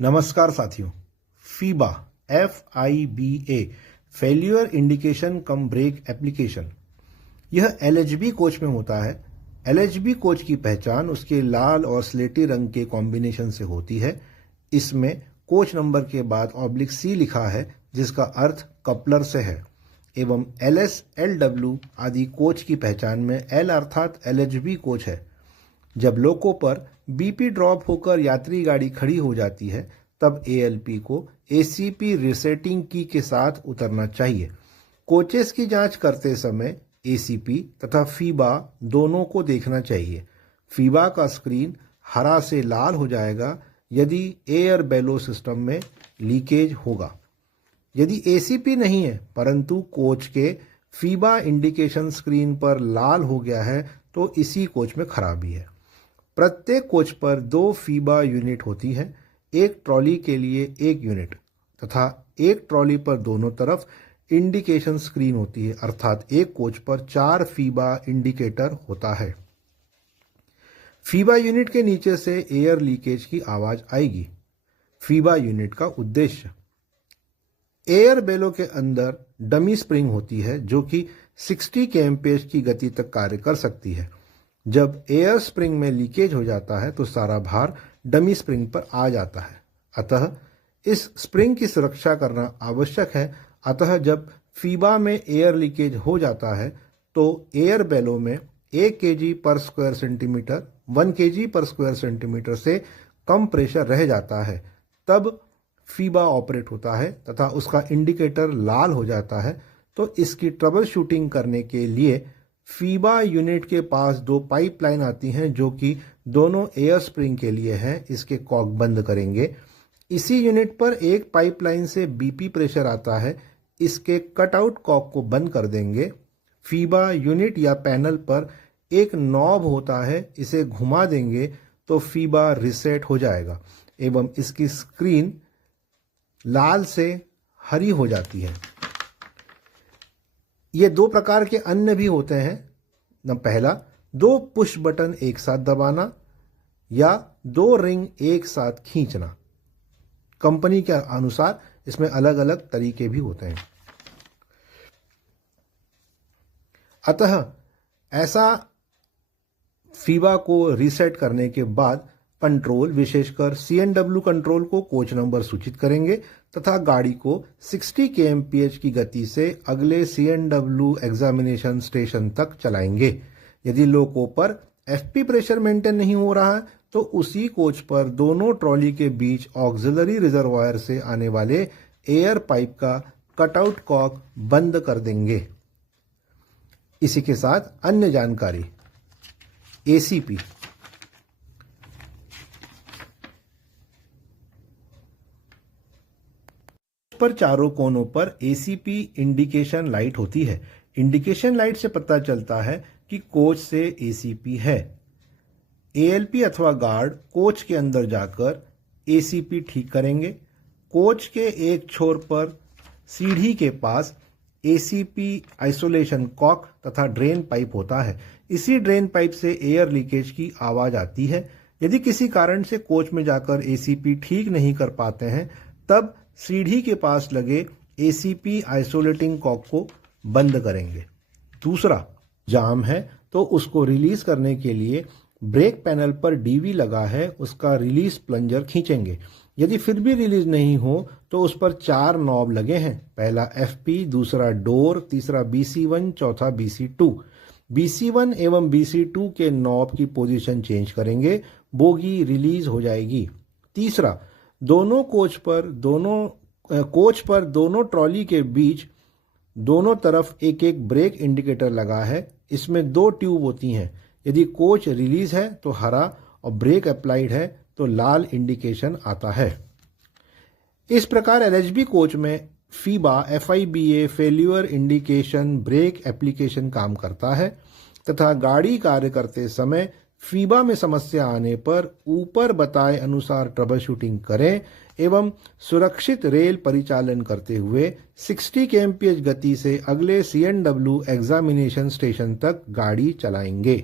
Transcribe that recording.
नमस्कार साथियों। FIBA FIBA failure indication कम break application, यह LHB कोच में होता है। LHB कोच की पहचान उसके लाल और स्लेटी रंग के कॉम्बिनेशन से होती है। इसमें कोच नंबर के बाद /C लिखा है, जिसका अर्थ कपलर से है। एवं LS LW आदि कोच की पहचान में L अर्थात LHB कोच है। जब लोको पर BP ड्रॉप होकर यात्री गाड़ी खड़ी हो जाती है, तब ALP को ACP रीसेटिंग की के साथ उतरना चाहिए। कोचेस की जांच करते समय ACP तथा फीबा दोनों को देखना चाहिए। फीबा का स्क्रीन हरा से लाल हो जाएगा यदि एयर बेलो सिस्टम में लीकेज होगा। यदि ACP नहीं है परंतु कोच के फीबा इंडिकेशन स्क्रीन पर लाल हो गया है, तो इसी कोच में खराबी है। प्रत्येक कोच पर 2 फीबा यूनिट होती है, एक ट्रॉली के लिए 1 यूनिट तथा एक ट्रॉली पर दोनों तरफ इंडिकेशन स्क्रीन होती है, अर्थात एक कोच पर 4 फीबा इंडिकेटर होता है। फीबा यूनिट के नीचे से एयर लीकेज की आवाज आएगी। फीबा यूनिट का उद्देश्य, एयर बेलो के अंदर डमी स्प्रिंग होती है जो कि 60 kmph की गति तक कार्य कर सकती है। जब एयर स्प्रिंग में लीकेज हो जाता है तो सारा भार डमी स्प्रिंग पर आ जाता है। अतः इस स्प्रिंग की सुरक्षा करना आवश्यक है। अतः जब फीबा में एयर लीकेज हो जाता है तो एयर बेलो में 1 kg पर स्क्वायर सेंटीमीटर 1 kg पर स्क्वायर सेंटीमीटर से कम प्रेशर रह जाता है, तब फीबा ऑपरेट होता है तथा उसका इंडिकेटर लाल हो जाता है। तो इसकी ट्रबल शूटिंग करने के लिए फीबा यूनिट के पास 2 पाइपलाइन आती हैं जो कि दोनों एयर स्प्रिंग के लिए हैं। इसके कॉक बंद करेंगे। इसी यूनिट पर एक पाइपलाइन से BP प्रेशर आता है, इसके कटआउट कॉक को बंद कर देंगे। फीबा यूनिट या पैनल पर एक नॉब होता है, इसे घुमा देंगे तो फीबा रिसेट हो जाएगा एवं इसकी स्क्रीन लाल से हरी हो जाती है। ये 2 प्रकार के अन्य भी होते हैं। न पहला, 2 पुश बटन एक साथ दबाना या 2 रिंग एक साथ खींचना। कंपनी के अनुसार इसमें अलग अलग तरीके भी होते हैं। अतः ऐसा फीबा को रीसेट करने के बाद कंट्रोल, विशेषकर CNW कंट्रोल को कोच नंबर सूचित करेंगे तथा गाड़ी को 60 kmph की गति से अगले CNW एग्जामिनेशन स्टेशन तक चलाएंगे। यदि लोको पर FP प्रेशर मेंटेन नहीं हो रहा है तो उसी कोच पर दोनों ट्रॉली के बीच ऑक्सिलरी रिजर्वायर से आने वाले एयर पाइप का कटआउट कॉक बंद कर देंगे। इसी के साथ अन्य जानकारी, ACP पर चारों कोनों पर ACP इंडिकेशन लाइट होती है। इंडिकेशन लाइट से पता चलता है कि कोच से ACP है। ALP अथवा गार्ड कोच के अंदर जाकर ACP ठीक करेंगे। कोच के एक छोर पर सीढ़ी के पास ACP आइसोलेशन कॉक तथा ड्रेन पाइप होता है। इसी ड्रेन पाइप से एयर लीकेज की आवाज आती है। यदि किसी कारण से कोच में जाकर ACP ठीक नहीं कर पाते हैं, तब सीढ़ी के पास लगे ACP आइसोलेटिंग कॉक को बंद करेंगे। दूसरा, जाम है तो उसको रिलीज करने के लिए ब्रेक पैनल पर DV लगा है, उसका रिलीज प्लंजर खींचेंगे। यदि फिर भी रिलीज नहीं हो तो उस पर 4 नॉब लगे हैं। पहला FP, दूसरा डोर, तीसरा BC1, चौथा BC2। BC1 एवं BC2 के नॉब की पोजीशन चेंज करेंगे, बोगी रिलीज हो जाएगी। तीसरा, कोच पर दोनों ट्रॉली के बीच दोनों तरफ एक एक ब्रेक इंडिकेटर लगा है। इसमें 2 ट्यूब होती हैं। यदि कोच रिलीज है तो हरा और ब्रेक अप्लाइड है तो लाल इंडिकेशन आता है। इस प्रकार LHB कोच में FIBA FIBA failure indication break application काम करता है तथा गाड़ी कार्य करते समय फीबा में समस्या आने पर ऊपर बताए अनुसार ट्रबल शूटिंग करें एवं सुरक्षित रेल परिचालन करते हुए 60 kmph गति से अगले CNW एग्जामिनेशन स्टेशन तक गाड़ी चलाएंगे।